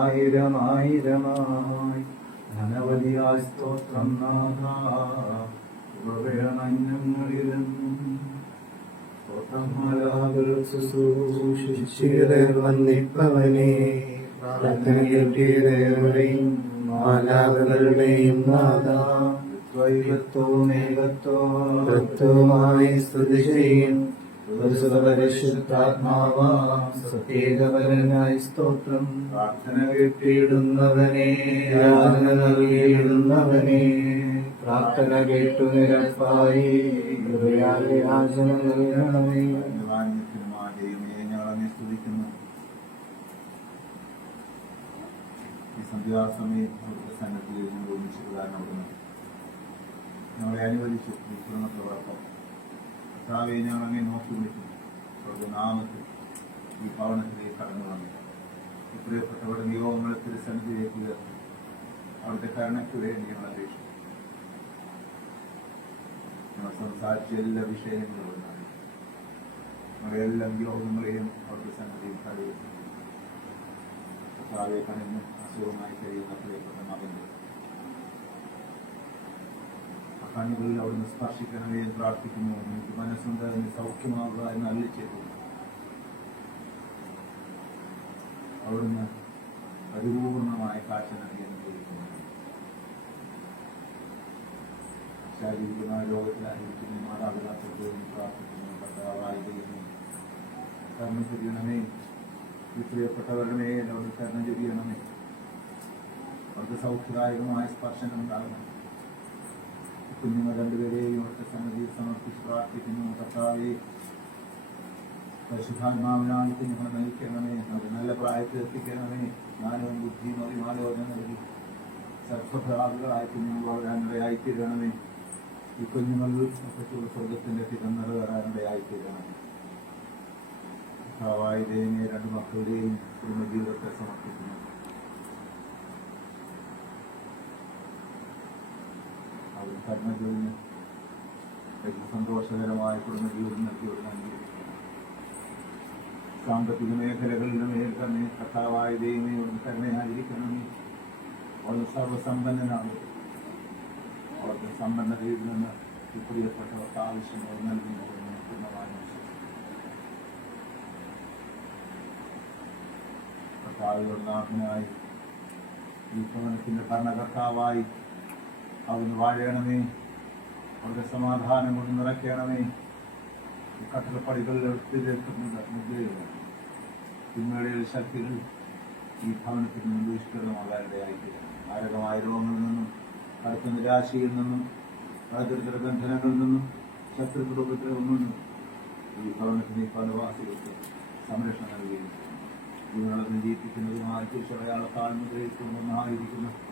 ആയിരം ആയിരമായി അനവധിയായ സ്തോത്രം നാഥ. ഞങ്ങളിലും സ്തോത്രമാലാകൾ ശുശ്രൂഷിച്ചിരെ വന്നിപ്പവനെ. പ്രാർത്ഥന കേട്ടിയതേവരെയും മാലാകളുടെയും നാഥ ദ്വൈകത്വവും ഏകത്വവും സ്തുതി ചെയ്യും. പരിശുദ്ധാത്മാവാം സത്യേകപരനായി സ്തോത്രം. പ്രാർത്ഥന കേട്ടിടുന്നവനെ യാതന നൽകിയിടുന്നവനെ പ്രാർത്ഥന കേട്ടു നിരപ്പായി യാചന നൽകണമേ. ഞങ്ങളെ സ്തുതിക്കുന്നു ഈ സന്ധ്യാസമയം അവിടുത്തെ സന്നദ്ധയിൽ ഞങ്ങൾ ഒന്നിച്ചു പ്രധാനം അവിടുന്ന് ഞങ്ങളെ അനുവദിച്ചു വിശ്രമ പ്രവർത്തനം കർത്താവെ ഞങ്ങൾ അങ്ങനെ നോക്കി വിളിക്കുന്നു അവരുടെ നാമത്തിൽ ഈ ഭവനത്തിലേക്ക് കടന്നു വന്നു. ഇപ്രിയപ്പെട്ടവരുടെ പ്രിയപ്പെട്ടവരുടെ നിയോഗങ്ങളെ തിരുസന്നിധിയിലേക്ക് ഉയർത്തി. അവിടുത്തെ കരുണയ്ക്ക് വേണ്ടി ഞങ്ങൾ അപേക്ഷിച്ചു ഞങ്ങൾ സംസാരിച്ച എല്ലാ വിഷയങ്ങളും ഞങ്ങളുടെ എല്ലാ നിയോഗങ്ങളെയും അവിടുത്തെ സന്നിധിയിൽ കഴിയുന്നു കർത്താവെ കണിഞ്ഞ് അസുഖമായി കഴിയുന്ന പ്രിയപ്പെട്ട മകന്റെ ആ കണ്ണുകളിൽ അവിടുന്ന് സ്പർശിക്കണമേ എന്ന് പ്രാർത്ഥിക്കുന്നു. എനിക്ക് മനസ്സുണ്ട് അതിന് സൗഖ്യമാവുക എന്ന് അല്ല ചെയ്തു അവിടുന്ന് പരിപൂർണമായ കാഴ്ച നൽകി അനുഭവിക്കുന്നു ശാരീരികമായ രോഗത്തിലായിരിക്കുന്ന മാതാപിതാക്കൾക്ക് പ്രാർത്ഥിക്കുന്നു. കർത്താവായി ദൈവമേ കർമ്മ ചെയ്യണമേ മേൽ അവിടെ കർമ്മ ചെയ്യണമേ അവർക്ക് സൗഖ്യദായകമായ സ്പർശനം ഉണ്ടാകണം. കുഞ്ഞുങ്ങൾ രണ്ടുപേരെയും അവിടുത്തെ സന്നദ്ധിയിൽ സമർപ്പിച്ച് പ്രാർത്ഥിക്കുന്നു. കർത്താവെ പരിശുദ്ധാത്മാവിനാൽ കുഞ്ഞുങ്ങളെ നയിക്കണമേ. അത് നല്ല പ്രായത്തിൽ എത്തിക്കണമേ. ജ്ഞാനവും ബുദ്ധിയും നൽകി സർവപ്രധാകളായ കുഞ്ഞുങ്ങൾ വരാനിടയായിത്തീരണമേ ഈ കുഞ്ഞുങ്ങളിൽ പറ്റുള്ള സ്വർഗത്തിന്റെ തിരുന്നറ വരാനിടയായിത്തീരണമേ കർത്താവായ ദേവിനെ രണ്ട് മക്കളുടെയും കുടുംബജീവിതത്തെ സമർപ്പിക്കുന്നു. അവർ കർമ്മ ജോലിന് വലിയ സന്തോഷകരമായ കുടുംബജീവിതം നൽകിയോട് നൽകി സാമ്പത്തിക മേഖലകളിലും മേൽ തന്നെ കർത്താവായ ദൈവമേ ഒന്ന് കരുണയായിരിക്കണമേ. അവൾ സർവസമ്പന്നനാണ്. അവർക്ക് സമ്പന്നതയിൽ നിന്ന് പ്രിയപ്പെട്ടവർക്ക് ആവശ്യങ്ങൾ നൽകുന്നതിന് പൂർണമായ കർത്താവിയുടെ നാഥനായി ഈ ഭവനത്തിന്റെ ഭരണകർത്താവായി അവിടുന്ന് വാഴയണമേ അവരുടെ സമാധാനം കൊണ്ട് നിറയ്ക്കണമേ കട്ടളപ്പടികളിൽ എടുത്തിരിക്കുന്നുണ്ട് മുദ്രയില്ല തിന്മയുടെ ശക്തികൾ ഈ ഭവനത്തിൽ നിന്ന് ദുഷ്കരമാകാനിടയായിട്ട് മാരകമായ രോഗങ്ങളിൽ നിന്നും കടുത്ത നിരാശയിൽ നിന്നും ദാരിദ്ര്യ ബന്ധനങ്ങളിൽ നിന്നും ശത്രുക്കളുടെ നിന്നും ഈ ഭവനത്തിന് ഈ പലവാസികൾക്ക് സംരക്ഷണം നൽകുകയും ജീവനത്തിൽ ജീവിപ്പിക്കുന്നതുമായ തിരിച്ചടയാളത്താൽ മുദ്രയിക്കുന്നതായിരിക്കുന്ന പിതാവിന്റെയും